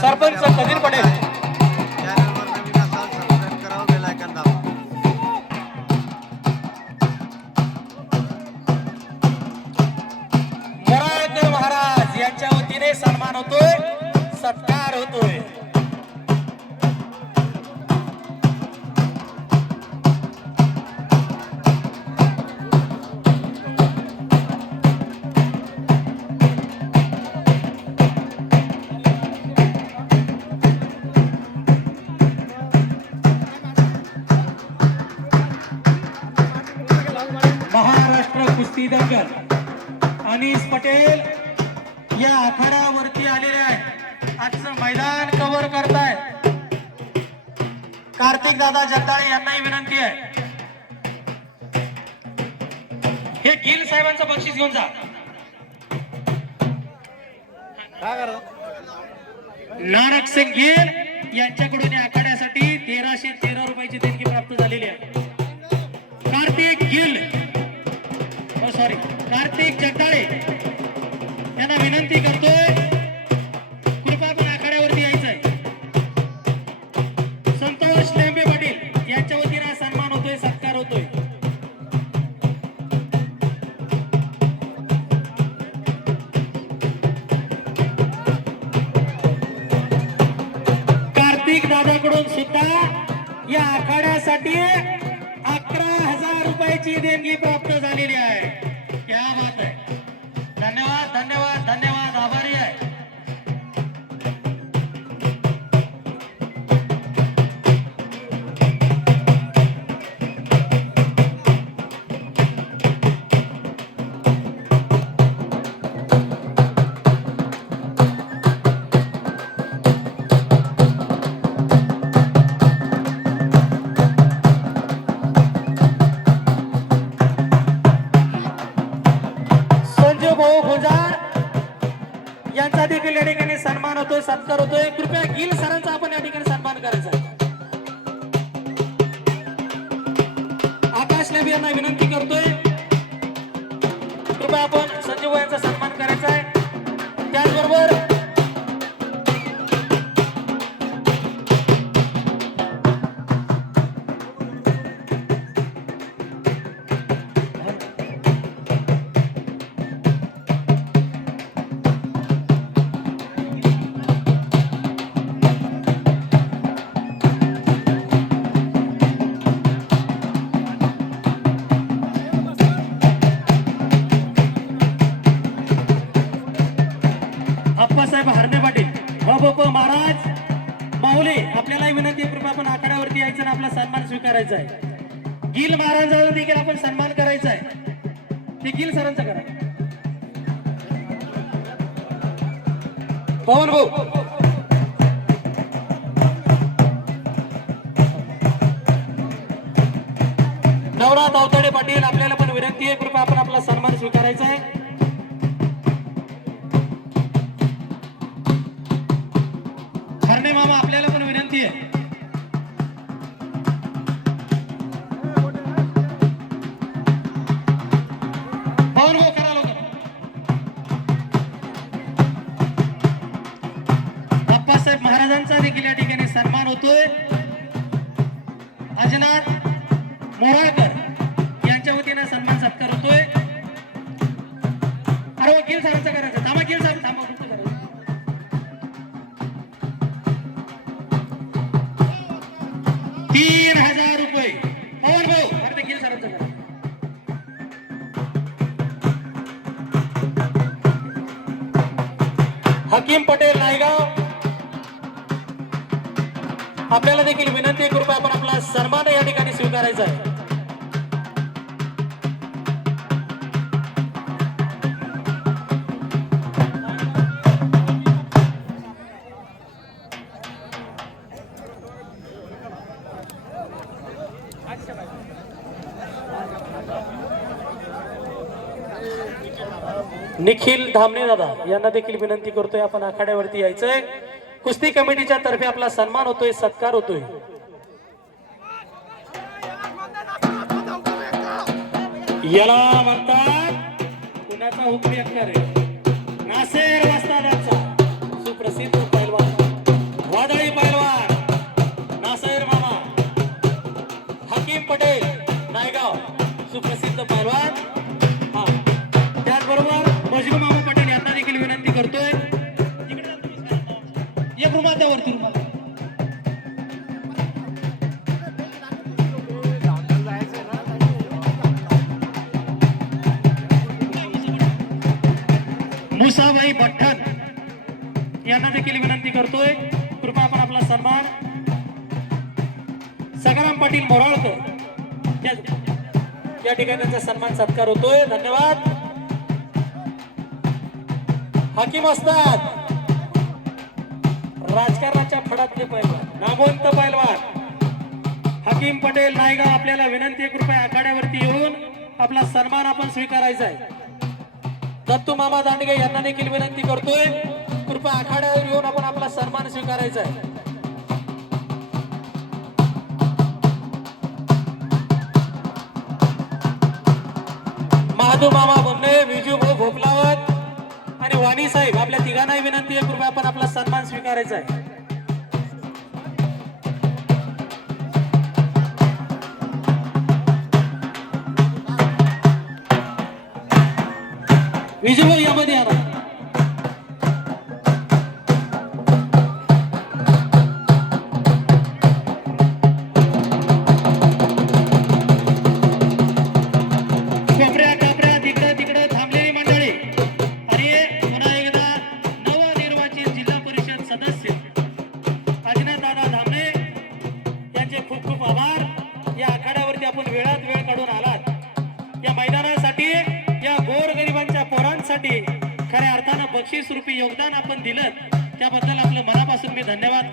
सरपंच कदीर पटेल चॅनलवर नवीन असाल सबस्क्राईब करा, बेल आयकॉन दाबा. मोराळकर महाराज यांच्या वतीने सन्मान होतोय, सत्कार होतोय. महाराष्ट्र कुस्ती दंगल अनीस पटेल या आखाड्यावरती आलेले आहे. आजचं मैदान कव्हर करताय. कार्तिक दादा जगदाळे यांनाही विनंती आहे, हे गिल साहेबांचं बक्षीस घेऊन जा. नानक सिंग गिल यांच्याकडून या आखाड्यासाठी 1313 रुपयाची देणगी प्राप्त झालेली आहे. कार्तिक गिल सॉरी कार्तिक जगदाळे यांना विनंती करतोय, कृपा करून आखाड्यावरती यायचंय. संतोष लेंबे पाटील यांच्या वतीने सन्मान होतोय, सत्कार होतोय. कार्तिक दादाकडून सुद्धा या आखाड्यासाठी 11,000 रुपयाची देणगी प्राप्त झालेली आहे. क्या बात आहे. धन्यवाद धन्यवाद धन्यवाद, आभारी आहे. भाऊ गुंजार यांचा देखील या ठिकाणी सन्मान होतोय, सत्कार होतोय. कृपया गिल सरांचा आपण या ठिकाणी सन्मान करायचा आहे. आकाश लेबी यांना विनंती करतोय, कृपया आपण संजीव यांचा सन्मान करायचा आहे. त्याचबरोबर आप्पासाहेब हरणे पाटील बाप महाराज माऊली आपल्याला विनंती आहे, कृपया आपण आखाड्यावरती यायचं आणि आपला सन्मान स्वीकारायचा आहे. गिल महाराजांचा देखील आपण सन्मान करायचा आहे. ते गिल सरांचा करा. पवन भाऊ नवनाथ अवताडे पाटील आपल्याला पण विनंती आहे, कृपया आपण आपला सन्मान स्वीकारायचा आहे. हरणे मामा आपल्याला पण विनंती आहे. पवन भाऊ करा लवकर. आप्पासाहेब महाराजांचा देखील या ठिकाणी सन्मान होतोय. अजनाथ मोराळकर यांच्या वतीने सन्मान सत्कार होतोय. अरे वकील सरांचा करायचं. थांबा गिल सर, थांबा. 3,000 रुपये पवन भाऊ अरे गिल सरांचा करा. हकीम पटेल नायगाव आपल्याला देखील विनंती आहे, कृपया आपण आपला सन्मान या ठिकाणी स्वीकारायचा आहे. निखिल धामणे दादा यांना देखील विनंती करतोय, आपण आखाड्यावरती यायचंय. कुस्ती कमिटीच्या तर्फे आपला सन्मान होतोय, सत्कार होतोय. याला म्हणतात कुणाचा हुकमी अख्तर आहे, नासेर वस्तादाचा सुप्रसिद्ध पैलवान. करतोय. इकडे जा तुम्ही. एक रुमाल द्या वरती रुमाल. मुसाबाई भट्टन यांना देखील विनंती करतोय, कृपया आपण आपला सन्मान. सखाराम पाटील मोराळकर या ठिकाणी त्यांचा सन्मान सत्कार होतोय. धन्यवाद. हाकीम असतात राजकारणाच्या फडातले पैलवान, नामवंत पैलवान हाकीम पटेल नायगाव, आपल्याला विनंती आहे कृपया आखाड्यावरती येऊन आपला सन्मान आपण स्वीकारायचा आहे. दत्तू मामा दांडगे यांना देखील विनंती करतोय, कृपया आखाड्यावर येऊन आपण आपला सन्मान स्वीकारायचा आहे. महादू मामा बोंडे, विजू भाऊ भोपलावत आणि वाणी साहेब, आपल्या तिघांनाही विनंती आहे कृपया आपण आपला सन्मान स्वीकारायचा आहे. विजू भाऊ यामध्ये या. खऱ्या अर्थानं बक्षीस रूपी योगदान आपण दिलं त्याबद्दल आपलं मनापासून मी धन्यवाद